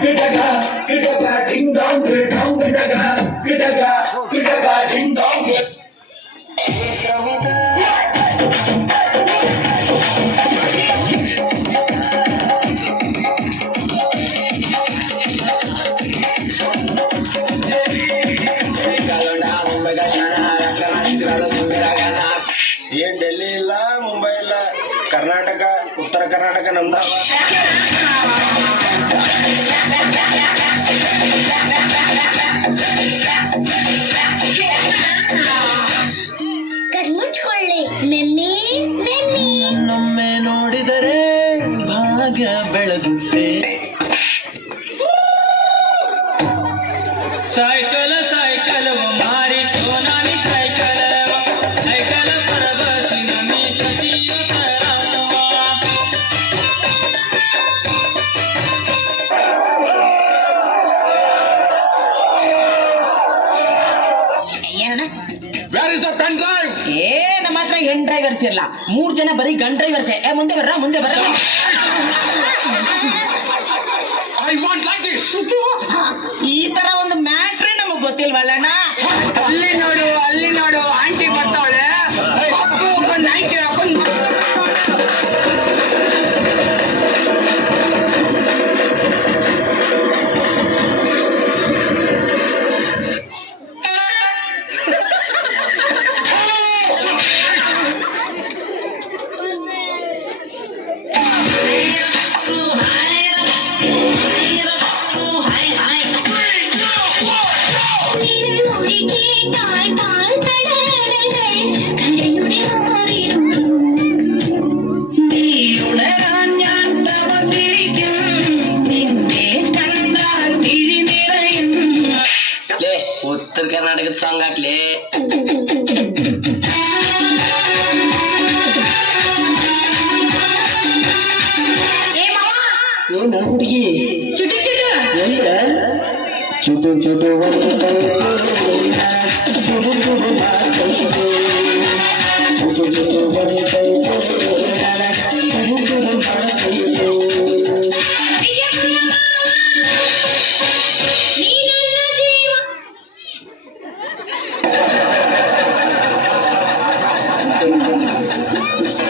Kidaga, kidaga, ding dong, kidaga, kidaga, kidaga, ding dong. ಏನ್ ಡೆಲ್ಲಿ ಇಲ್ಲ, ಮುಂಬೈ ಇಲ್ಲ, ಕರ್ನಾಟಕ, ಉತ್ತರ ಕರ್ನಾಟಕ ನಮ್ದ. ಕಣ್ಮುಚ್ಕೊಳ್ಳಿ ಮೆಮ್ಮಿ ಮೆಮ್ಮಿ. ನಮ್ಮೆ ನೋಡಿದರೆ ಭಾಗ್ಯ ಬೆಳಗುತ್ತೆ. ಸೈಕಲ್ ಸೈಕಲ್ ಮಾರಿ ಸೋನಾನಿ ಸೈಕಲ್ ಸೈಕಲ್ ಪರಬಸಿ ನಮಿ ಕಸಿಯ ತರನವಾ. Where is the pen drive? ನಮ್ಮ ಹತ್ರ ಹೆಣ್ ಡ್ರೈವರ್ಸ್ ಇರಲ್ಲ, 3 ಜನ ಬರೀ ಗಂಡ್ ಡ್ರೈವರ್ಸ್. ಮುಂದೆ ಬರ್ರ ಮುಂದೆ ಬರ್ರ. I want like this. ಈ ತರ ಒಂದು ಮ್ಯಾಟ್ರೇ ನಮಗ್ ಗೊತ್ತಿಲ್ವಲ್ಲಣ್ಣ. ಅಲ್ಲಿ ನೋಡು ಆಂಟಿ ಬರ್ತಾವಳೆ. ನೈಟ್ ಹಾಕೊಂಡು ಉತ್ತರ ಕರ್ನಾಟಕದ ಸಾಂಗ್ ಹಾಕ್ಲಿ. ಏನು ಹುಡುಗಿ ಚುಟು ಚುಟು ಎಲ್ಲ ಚುಟು ಚುಟು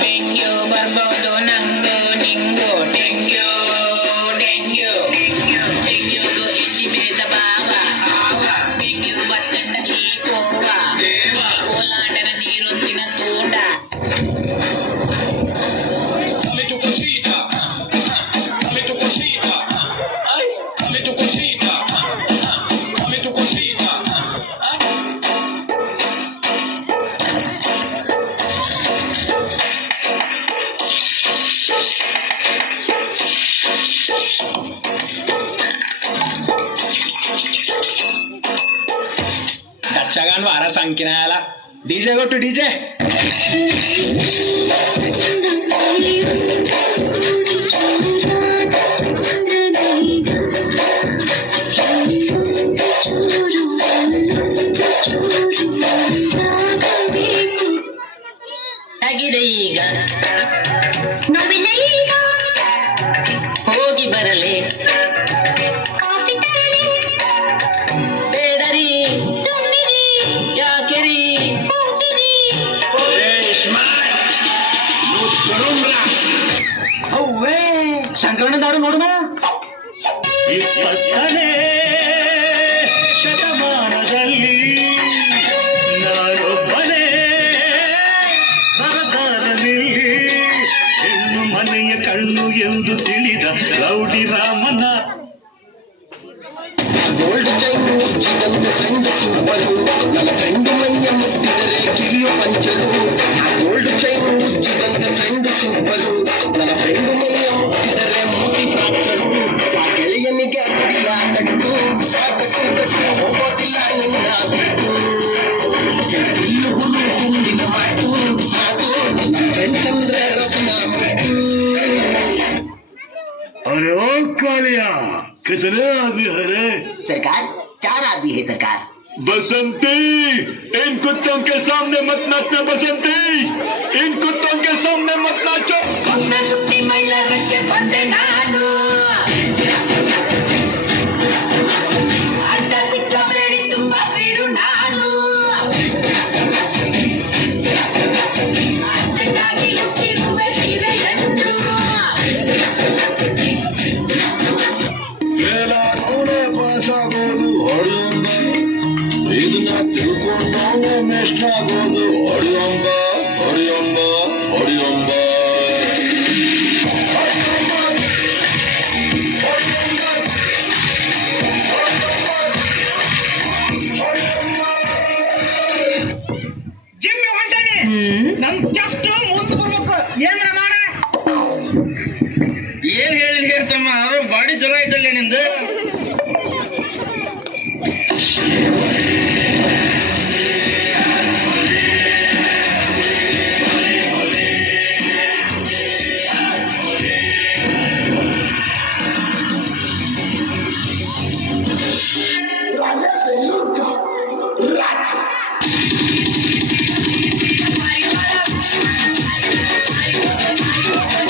ಡೆಂಗ್ಯೂ ಬರ್ಬೋದು ನಂಗು ನಿಂಗು. ಡೆಂಗ್ಯೂ ಡೆಂಗ್ಯೂ ಡೆಂಗ್ಯೂಗೂ ಹೆಚ್ಚಿ ಭೇದ ಭಾವ. ಡೆಂಗ್ಯೂ ಬತ್ತಂಡ ಈ ಕೋವ ಕೋಲಾಟದ ನೀರೊಂದಿನ ತೋಟ. Dachagan vara sankinala. DJ go to DJ. ಆಗಿದೆ ಈಗ ನೋವಿಲ್ಲ ಈಗ ಹೋಗಿ ಬರಲಿ ಕಾಫಿ ತರಲಿ ಬೇಡರಿ ಸುಮ್ನಿರಿ ಯಾಕೆರಿ ಹೋಗ್ತೀರಿ. ಅವ್ವೇ ಶಂಕರಣ್ಣದವರು ನೋಡುವ. 20ನೇ ಶತಮಾನದಲ್ಲಿ ನಾನೊಬ್ಬನೇ ಸರದಾರನಲ್ಲಿ ಹೆಣ್ಣು ಮನೆಯ ಕಣ್ಣು ಎಂದು ತಿಳಿದ ರೌಡಿ ರಾಮನ. ಗೋಲ್ಡ್ ಚೈನ್ ಮುಚ್ಚಿದಂತೆ ಫ್ರೆಂಡ್ ಸೂಪರು, ನನ್ನ ಫ್ರೆಂಡ್ ಮೈಯ ಮುಟ್ಟಿದರೆ ಕಿರಿಯು ಪಂಚರು. ಗೋಲ್ಡ್ ಚೈನ್ ಮುಚ್ಚಿದಂತೆ ಫ್ರೆಂಡ್ ಸೂಪರು, ನನ್ನ ಫ್ರೆಂಡ್ ಮೈಯ ಮುಟ್ಟಿದರೆ ಮೂತಿ ಪಾಚರು. ಆ ಗೆಳೆಯನಿಗೆ ಅಗ್ರಿಯ ಕಟ್ಟು, ಆ ಕಟ್ಟು ಹೋಗೋದಿಲ್ಲ ನಿನ್ನ ಬಿಟ್ಟು. ಇಲ್ಲು ಗುರು ಸುಂದಿನ ಮಾತು ಫ್ರೆಂಡ್ಸ್ ಅಂದ್ರೆ ರಫಿನ ಮಾತು. अरे ओ कालिया, कितने आदमी है रे? सरकार 4 आदमी है सरकार. बसंती, इन कुत्तों के सामने मत नाचना बसंती, इन कुत्तों के सामने मत नाचो. ಸುತ್ತಿ ಮೈಲಾರಕ್ಕೆ ಬಂದೆ ನಾನು. ಮುಗ್ದಿಲ್ಲ ನಿಂದು राजा बेलूर का राज्य Bye.